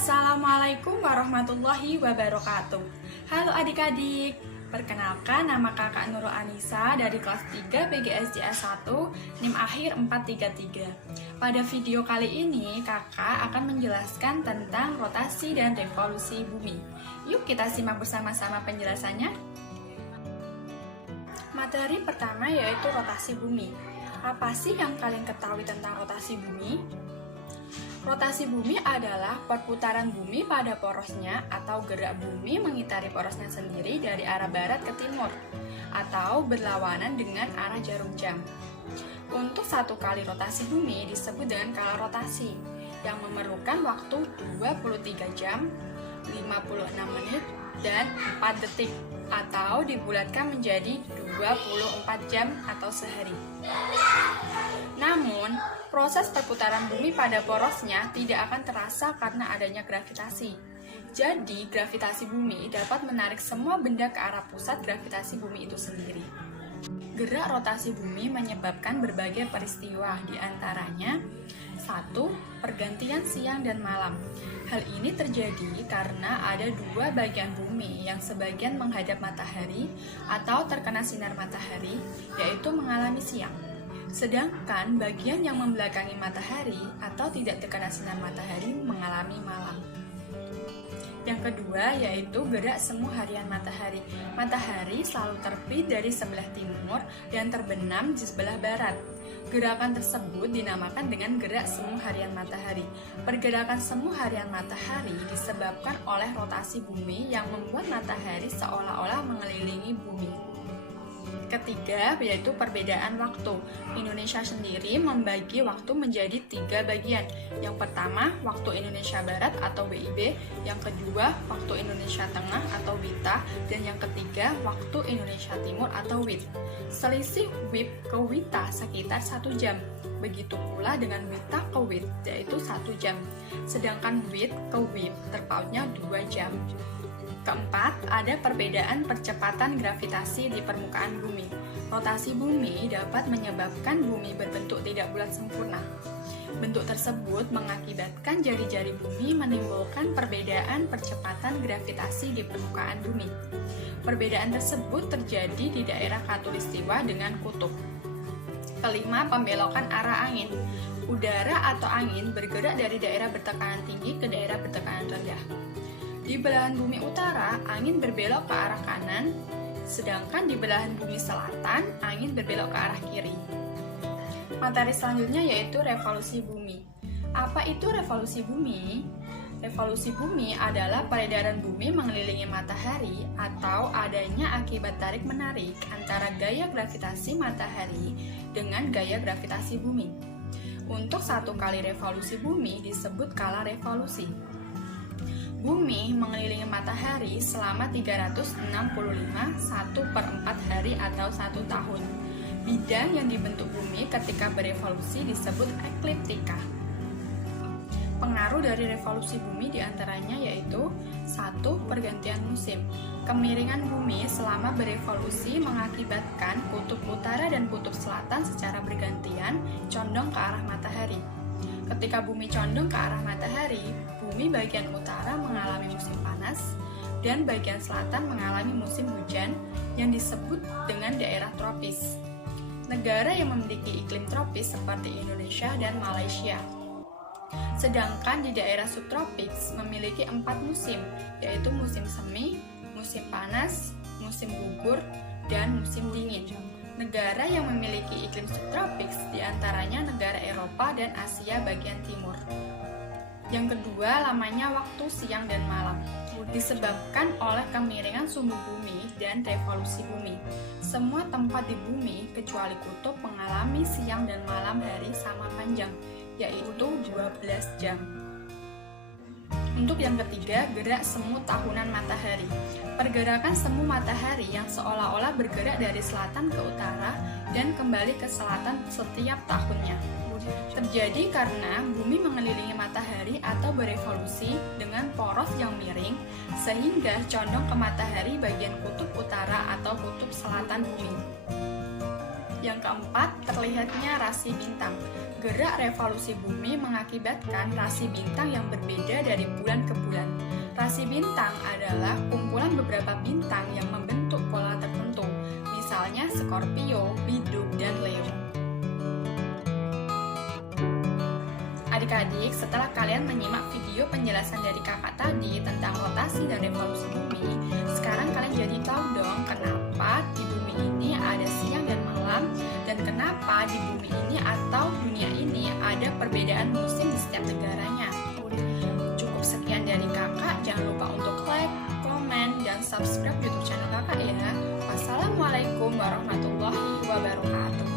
Assalamualaikum warahmatullahi wabarakatuh. Halo adik-adik, perkenalkan nama kakak Nurul Anissa dari kelas 3 PGSJS 1 NIM akhir 433. Pada video kali ini kakak akan menjelaskan tentang rotasi dan revolusi bumi. Yuk kita simak bersama-sama penjelasannya. Materi pertama yaitu rotasi bumi. Apa sih yang kalian ketahui tentang rotasi bumi? Rotasi bumi adalah perputaran bumi pada porosnya atau gerak bumi mengitari porosnya sendiri dari arah barat ke timur atau berlawanan dengan arah jarum jam. Untuk satu kali rotasi bumi disebut dengan kala rotasi yang memerlukan waktu 23 jam, 56 menit, dan 4 detik atau dibulatkan menjadi 24 jam atau sehari. Namun, proses perputaran bumi pada porosnya tidak akan terasa karena adanya gravitasi. Jadi, gravitasi bumi dapat menarik semua benda ke arah pusat gravitasi bumi itu sendiri. Gerak rotasi bumi menyebabkan berbagai peristiwa, di antaranya 1. Pergantian siang dan malam. Hal ini terjadi karena ada dua bagian bumi yang sebagian menghadap matahari atau terkena sinar matahari, yaitu mengalami siang. Sedangkan bagian yang membelakangi matahari atau tidak terkena sinar matahari mengalami malam. Yang kedua yaitu gerak semu harian matahari. Matahari selalu terbit dari sebelah timur dan terbenam di sebelah barat. Gerakan tersebut dinamakan dengan gerak semu harian matahari. Pergerakan semu harian matahari disebabkan oleh rotasi bumi yang membuat matahari seolah-olah mengelilingi bumi. Ketiga, yaitu perbedaan waktu. Indonesia sendiri membagi waktu menjadi 3 bagian. Yang pertama, waktu Indonesia Barat atau WIB. Yang kedua, waktu Indonesia Tengah atau WITA. Dan yang ketiga, waktu Indonesia Timur atau WIT. Selisih WIB ke WITA sekitar 1 jam. Begitu pula dengan WITA ke WIT, yaitu 1 jam. Sedangkan WIT ke WIB terpautnya 2 jam. Keempat, ada perbedaan percepatan gravitasi di permukaan bumi. Rotasi bumi dapat menyebabkan bumi berbentuk tidak bulat sempurna. Bentuk tersebut mengakibatkan jari-jari bumi menimbulkan perbedaan percepatan gravitasi di permukaan bumi. Perbedaan tersebut terjadi di daerah khatulistiwa dengan kutub. Kelima, pembelokan arah angin. Udara atau angin bergerak dari daerah bertekanan tinggi ke daerah bertekanan rendah. Di belahan bumi utara, angin berbelok ke arah kanan, sedangkan di belahan bumi selatan, angin berbelok ke arah kiri. Materi selanjutnya yaitu revolusi bumi. Apa itu revolusi bumi? Revolusi bumi adalah peredaran bumi mengelilingi matahari atau adanya akibat tarik-menarik antara gaya gravitasi matahari dengan gaya gravitasi bumi. Untuk satu kali revolusi bumi disebut kala revolusi. Bumi mengelilingi matahari selama 365 1/4 hari atau 1 tahun. Bidang yang dibentuk bumi ketika berevolusi disebut ekliptika. Pengaruh dari revolusi bumi diantaranya yaitu 1. Pergantian musim. Kemiringan bumi selama berevolusi mengakibatkan kutub utara dan kutub selatan secara bergantian condong ke arah matahari. Ketika bumi condong ke arah matahari, bumi bagian utara mengalami musim panas dan bagian selatan mengalami musim hujan yang disebut dengan daerah tropis. Negara yang memiliki iklim tropis seperti Indonesia dan Malaysia. Sedangkan di daerah subtropis memiliki 4 musim, yaitu musim semi, musim panas, musim gugur, dan musim dingin. Negara yang memiliki iklim subtropis diantaranya negara Eropa dan Asia bagian timur. Yang kedua, lamanya waktu siang dan malam, disebabkan oleh kemiringan sumbu bumi dan revolusi bumi. Semua tempat di bumi kecuali kutub mengalami siang dan malam hari sama panjang, yaitu 12 jam. Untuk yang ketiga, gerak semu tahunan matahari. Pergerakan semu matahari yang seolah-olah bergerak dari selatan ke utara dan kembali ke selatan setiap tahunnya. Terjadi karena bumi mengelilingi matahari atau berevolusi dengan poros yang miring sehingga condong ke matahari bagian kutub utara atau kutub selatan bumi. Yang keempat, terlihatnya rasi bintang. Gerak revolusi bumi mengakibatkan rasi bintang yang berbeda dari bulan ke bulan. Rasi bintang adalah kumpulan beberapa bintang yang membentuk pola tertentu, misalnya Scorpio, Biduk, dan Leo. Adik-adik, setelah kalian menyimak video penjelasan dari kakak tadi tentang rotasi dan revolusi bumi, sekarang kalian jadi tahu dong kenapa di bumi ini ada siang dan malam, dan kenapa di bumi ini atau dunia ini ada perbedaan musim di setiap negaranya. Cukup sekian dari kakak, jangan lupa untuk like, komen, dan subscribe YouTube channel kakak ya. Wassalamualaikum warahmatullahi wabarakatuh.